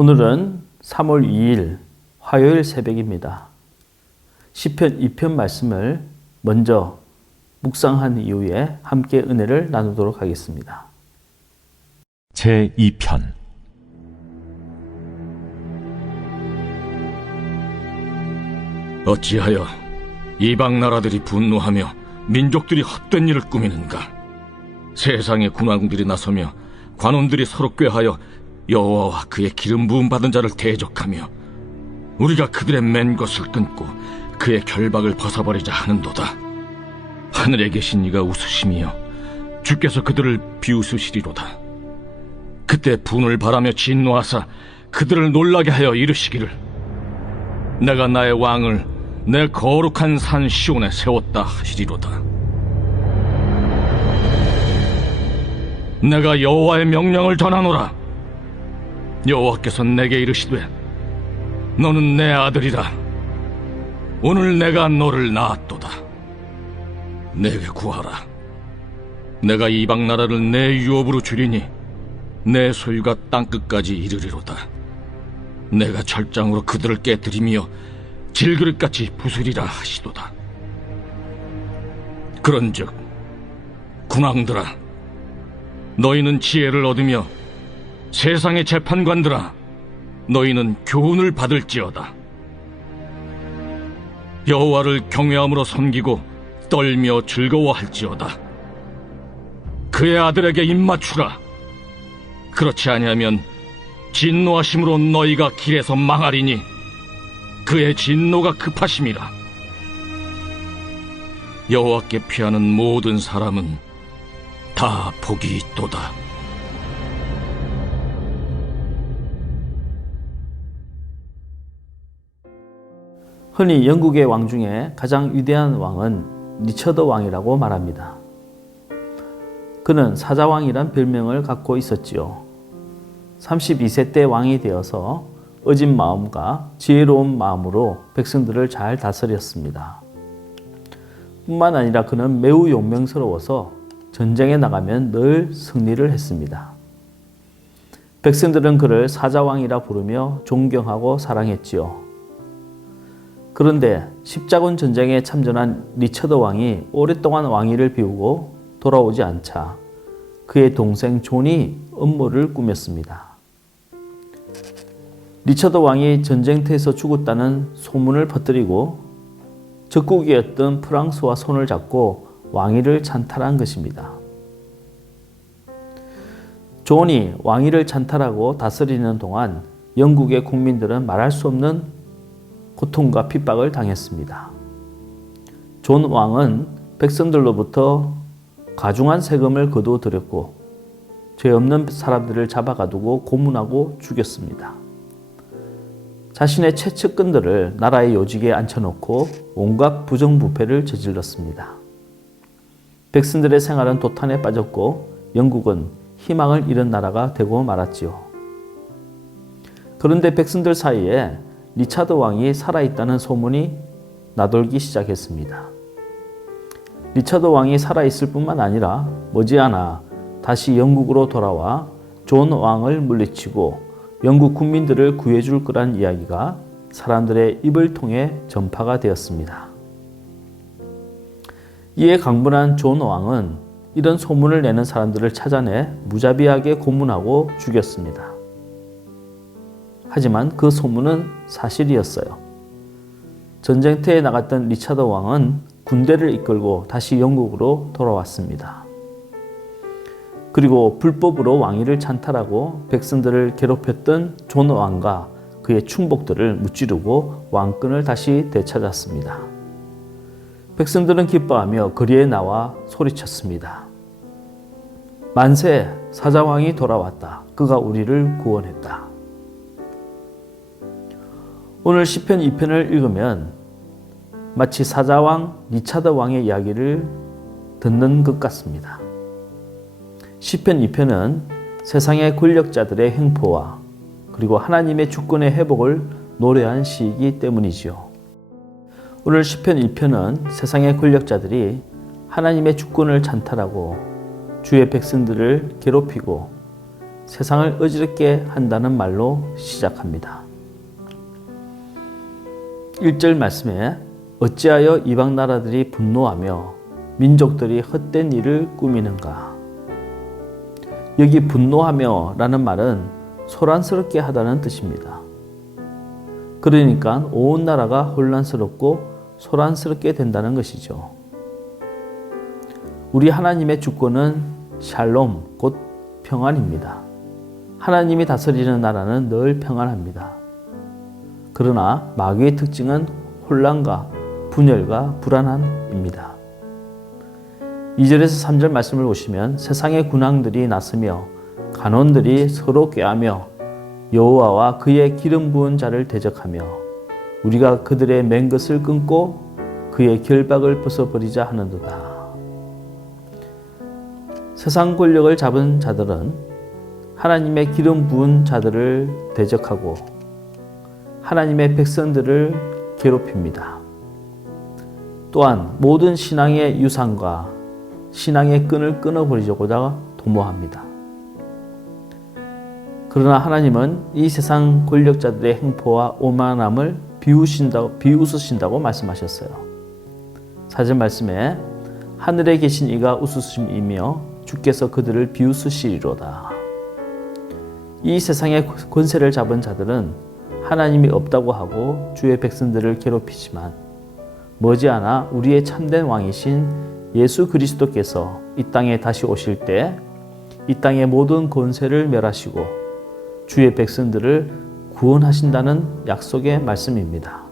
오늘은 3월 2일 화요일 새벽입니다. 시편 2편 말씀을 먼저 묵상한 이후에 함께 은혜를 나누도록 하겠습니다. 제2편. 어찌하여 이방 나라들이 분노하며 민족들이 헛된 일을 꾸미는가? 세상의 군왕들이 나서며 관원들이 서로 꾀하여 여호와와 그의 기름 부음 받은 자를 대적하며 우리가 그들의 맨 것을 끊고 그의 결박을 벗어버리자 하는도다. 하늘에 계신 이가 웃으시며 주께서 그들을 비웃으시리로다. 그때 분을 바라며 진노하사 그들을 놀라게 하여 이르시기를, 내가 나의 왕을 내 거룩한 산 시온에 세웠다 하시리로다. 내가 여호와의 명령을 전하노라. 여호와께서 내게 이르시되, 너는 내 아들이라. 오늘 내가 너를 낳았도다. 내게 구하라. 내가 이방 나라를 내 유업으로 주리니 내 소유가 땅끝까지 이르리로다. 내가 철장으로 그들을 깨뜨리며 질그릇같이 부수리라 하시도다. 그런즉 군왕들아, 너희는 지혜를 얻으며 세상의 재판관들아, 너희는 교훈을 받을지어다. 여호와를 경외함으로 섬기고 떨며 즐거워할지어다. 그의 아들에게 입맞추라. 그렇지 아니하면 진노하심으로 너희가 길에서 망하리니 그의 진노가 급하심이라. 여호와께 피하는 모든 사람은 다 복이 있도다. 흔히 영국의 왕 중에 가장 위대한 왕은 리처드 왕이라고 말합니다. 그는 사자왕이란 별명을 갖고 있었지요. 32세 때 왕이 되어서 어진 마음과 지혜로운 마음으로 백성들을 잘 다스렸습니다. 뿐만 아니라 그는 매우 용맹스러워서 전쟁에 나가면 늘 승리를 했습니다. 백성들은 그를 사자왕이라 부르며 존경하고 사랑했지요. 그런데 십자군 전쟁에 참전한 리처드 왕이 오랫동안 왕위를 비우고 돌아오지 않자 그의 동생 존이 음모를 꾸몄습니다. 리처드 왕이 전쟁터에서 죽었다는 소문을 퍼뜨리고 적국이었던 프랑스와 손을 잡고 왕위를 찬탈한 것입니다. 존이 왕위를 찬탈하고 다스리는 동안 영국의 국민들은 말할 수 없는 고통과 핍박을 당했습니다. 존 왕은 백성들로부터 가중한 세금을 거두어들였고 죄 없는 사람들을 잡아가두고 고문하고 죽였습니다. 자신의 최측근들을 나라의 요직에 앉혀놓고 온갖 부정부패를 저질렀습니다. 백성들의 생활은 도탄에 빠졌고 영국은 희망을 잃은 나라가 되고 말았지요. 그런데 백성들 사이에 리처드 왕이 살아있다는 소문이 나돌기 시작했습니다. 리처드 왕이 살아있을 뿐만 아니라 머지않아 다시 영국으로 돌아와 존 왕을 물리치고 영국 국민들을 구해줄 거란 이야기가 사람들의 입을 통해 전파가 되었습니다. 이에 강분한 존 왕은 이런 소문을 내는 사람들을 찾아내 무자비하게 고문하고 죽였습니다. 하지만 그 소문은 사실이었어요. 전쟁터에 나갔던 리처드 왕은 군대를 이끌고 다시 영국으로 돌아왔습니다. 그리고 불법으로 왕위를 찬탈하고 백성들을 괴롭혔던 존 왕과 그의 충복들을 무찌르고 왕권을 다시 되찾았습니다. 백성들은 기뻐하며 거리에 나와 소리쳤습니다. 만세! 사자왕이 돌아왔다. 그가 우리를 구원했다. 오늘 시편 2편을 읽으면 마치 사자왕 리처드 왕의 이야기를 듣는 것 같습니다. 시편 2편은 세상의 권력자들의 횡포와 그리고 하나님의 주권의 회복을 노래한 시이기 때문이지요. 오늘 시편 1편은 세상의 권력자들이 하나님의 주권을 찬탈하고 주의 백성들을 괴롭히고 세상을 어지럽게 한다는 말로 시작합니다. 1절 말씀에 어찌하여 이방 나라들이 분노하며 민족들이 헛된 일을 꾸미는가. 여기 분노하며 라는 말은 소란스럽게 하다는 뜻입니다. 그러니까 온 나라가 혼란스럽고 소란스럽게 된다는 것이죠. 우리 하나님의 주권은 샬롬, 곧 평안입니다. 하나님이 다스리는 나라는 늘 평안합니다. 그러나 마귀의 특징은 혼란과 분열과 불안함입니다. 2절에서 3절 말씀을 보시면 세상의 군왕들이 나서며 간원들이 서로 꾀하며 여호와와 그의 기름 부은 자를 대적하며 우리가 그들의 맨 것을 끊고 그의 결박을 벗어버리자 하는도다. 세상 권력을 잡은 자들은 하나님의 기름 부은 자들을 대적하고 하나님의 백성들을 괴롭힙니다. 또한 모든 신앙의 유산과 신앙의 끈을 끊어버리고자 도모합니다. 그러나 하나님은 이 세상 권력자들의 행포와 오만함을 비웃으신다고 말씀하셨어요. 4절 말씀에 하늘에 계신 이가 웃으심이며 주께서 그들을 비웃으시리로다. 이 세상의 권세를 잡은 자들은 하나님이 없다고 하고 주의 백성들을 괴롭히지만 머지않아 우리의 참된 왕이신 예수 그리스도께서 이 땅에 다시 오실 때 이 땅의 모든 권세를 멸하시고 주의 백성들을 구원하신다는 약속의 말씀입니다.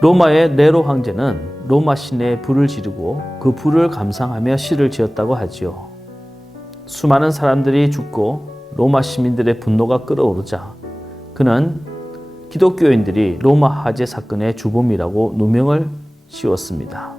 로마의 네로 황제는 로마 시내에 불을 지르고 그 불을 감상하며 시를 지었다고 하지요. 수많은 사람들이 죽고 로마 시민들의 분노가 끓어오르자 그는 기독교인들이 로마 화재 사건의 주범이라고 누명을 씌웠습니다.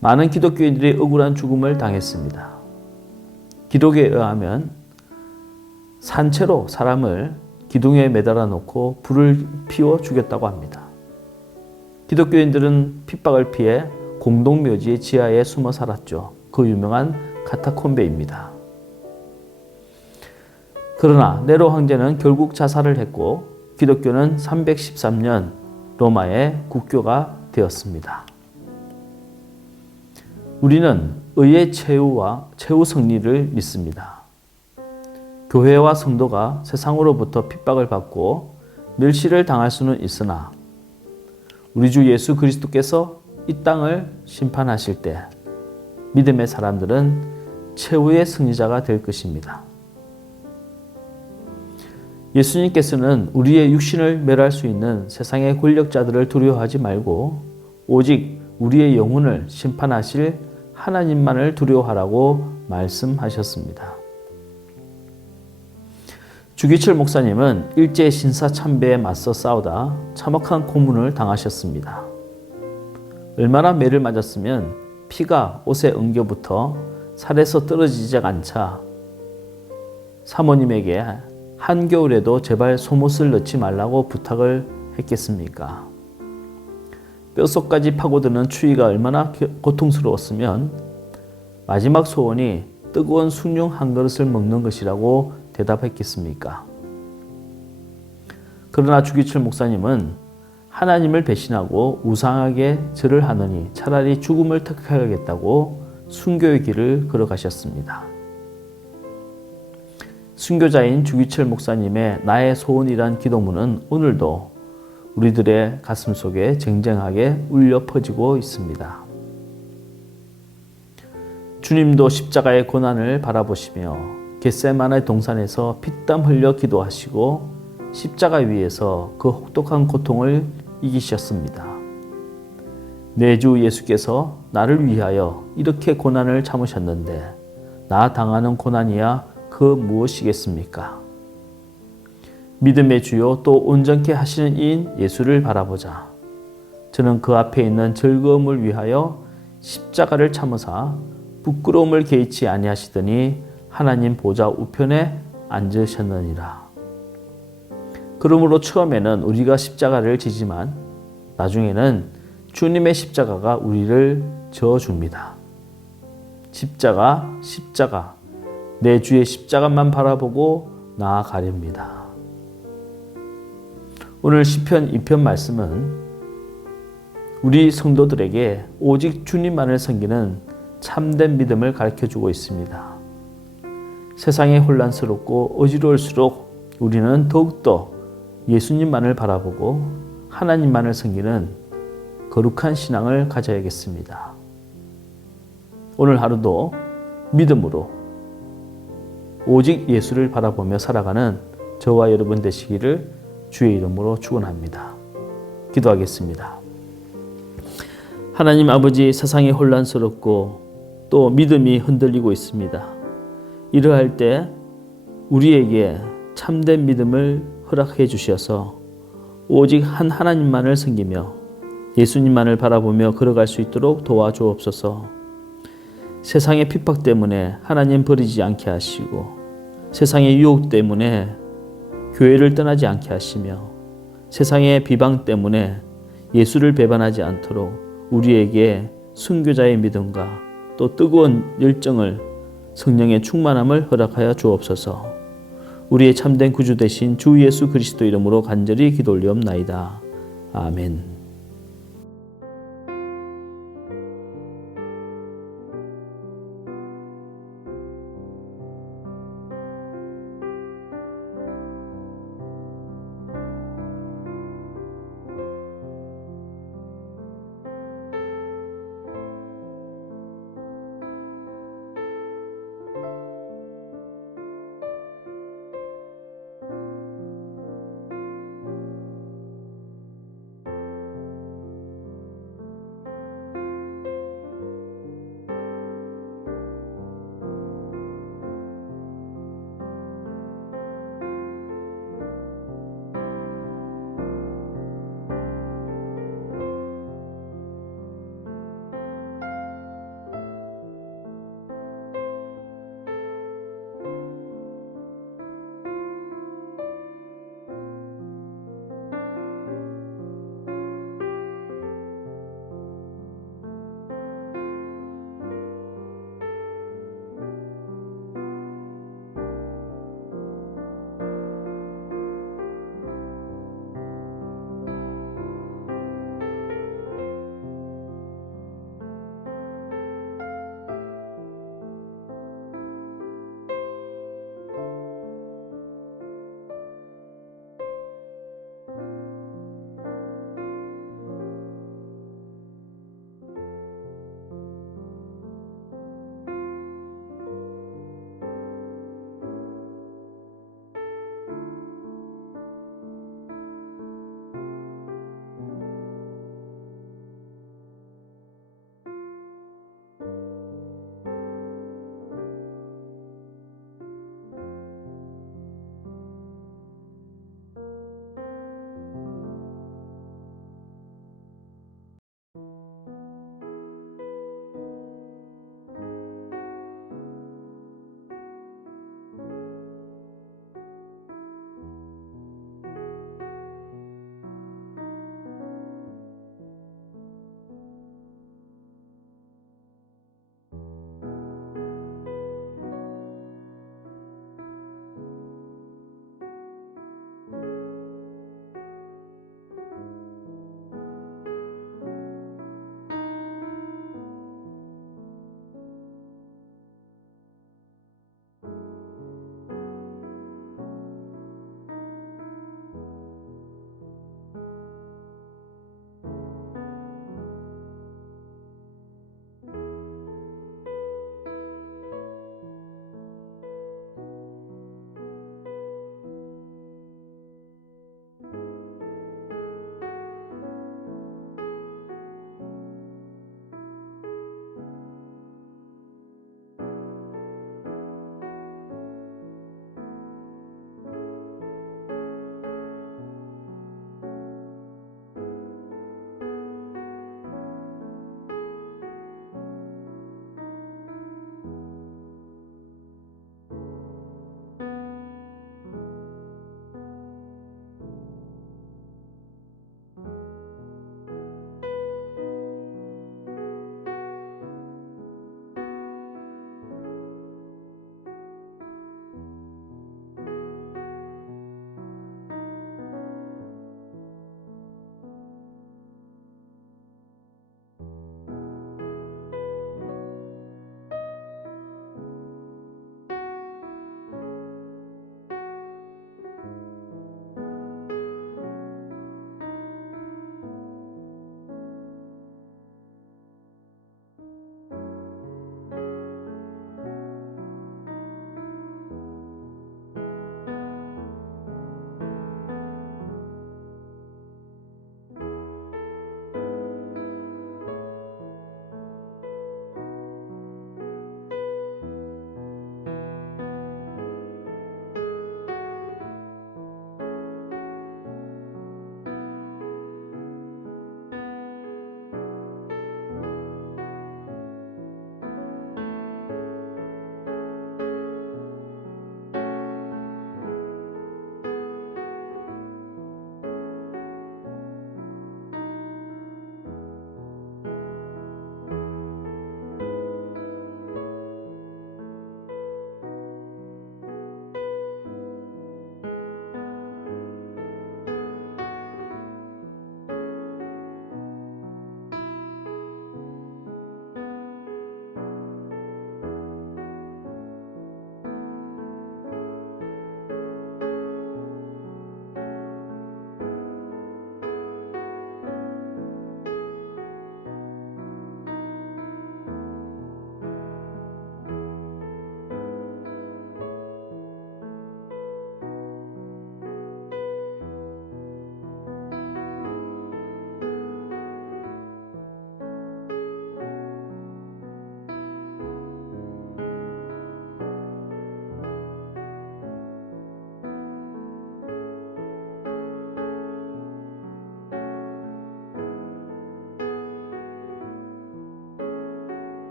많은 기독교인들이 억울한 죽음을 당했습니다. 기록에 의하면 산채로 사람을 기둥에 매달아 놓고 불을 피워 죽였다고 합니다. 기독교인들은 핍박을 피해 공동묘지 지하에 숨어 살았죠. 그 유명한 카타콤베입니다. 그러나 네로 황제는 결국 자살을 했고 기독교는 313년 로마의 국교가 되었습니다. 우리는 의의 최후 승리를 믿습니다. 교회와 성도가 세상으로부터 핍박을 받고 멸시를 당할 수는 있으나 우리 주 예수 그리스도께서 이 땅을 심판하실 때 믿음의 사람들은 최후의 승리자가 될 것입니다. 예수님께서는 우리의 육신을 멸할 수 있는 세상의 권력자들을 두려워하지 말고 오직 우리의 영혼을 심판하실 하나님만을 두려워하라고 말씀하셨습니다. 주기철 목사님은 일제 신사 참배에 맞서 싸우다 참혹한 고문을 당하셨습니다. 얼마나 매를 맞았으면 피가 옷에 엉겨붙어 살에서 떨어지지 않자 사모님에게 한겨울에도 제발 속옷을 넣지 말라고 부탁을 했겠습니까? 뼛속까지 파고드는 추위가 얼마나 고통스러웠으면 마지막 소원이 뜨거운 숭늉 한 그릇을 먹는 것이라고 대답했겠습니까? 그러나 주기철 목사님은 하나님을 배신하고 우상하게 절을 하느니 차라리 죽음을 택하겠다고 순교의 길을 걸어가셨습니다. 순교자인 주기철 목사님의 나의 소원이란 기도문은 오늘도 우리들의 가슴 속에 쟁쟁하게 울려 퍼지고 있습니다. 주님도 십자가의 고난을 바라보시며 겟세마네 동산에서 피땀 흘려 기도하시고 십자가 위에서 그 혹독한 고통을 이기셨습니다. 내 주 예수께서 나를 위하여 이렇게 고난을 참으셨는데 나 당하는 고난이야 그 무엇이겠습니까? 믿음의 주요 또 온전케 하시는 이인 예수를 바라보자. 저는 그 앞에 있는 즐거움을 위하여 십자가를 참으사 부끄러움을 개의치 아니하시더니 하나님 보좌 우편에 앉으셨느니라. 그러므로 처음에는 우리가 십자가를 지지만 나중에는 주님의 십자가가 우리를 저어줍니다. 십자가 내 주의 십자가만 바라보고 나아가렵니다. 오늘 시편 2편 말씀은 우리 성도들에게 오직 주님만을 섬기는 참된 믿음을 가르쳐주고 있습니다. 세상이 혼란스럽고 어지러울수록 우리는 더욱더 예수님만을 바라보고 하나님만을 섬기는 거룩한 신앙을 가져야겠습니다. 오늘 하루도 믿음으로 오직 예수를 바라보며 살아가는 저와 여러분 되시기를 주의 이름으로 축원합니다. 기도하겠습니다. 하나님 아버지, 세상이 혼란스럽고 또 믿음이 흔들리고 있습니다. 이러할 때 우리에게 참된 믿음을 허락해 주셔서 오직 한 하나님만을 섬기며 예수님만을 바라보며 걸어갈 수 있도록 도와주옵소서. 세상의 핍박 때문에 하나님 버리지 않게 하시고 세상의 유혹 때문에 교회를 떠나지 않게 하시며 세상의 비방 때문에 예수를 배반하지 않도록 우리에게 순교자의 믿음과 또 뜨거운 열정을 성령의 충만함을 허락하여 주옵소서. 우리의 참된 구주 되신 주 예수 그리스도 이름으로 간절히 기도 올리옵나이다. 아멘.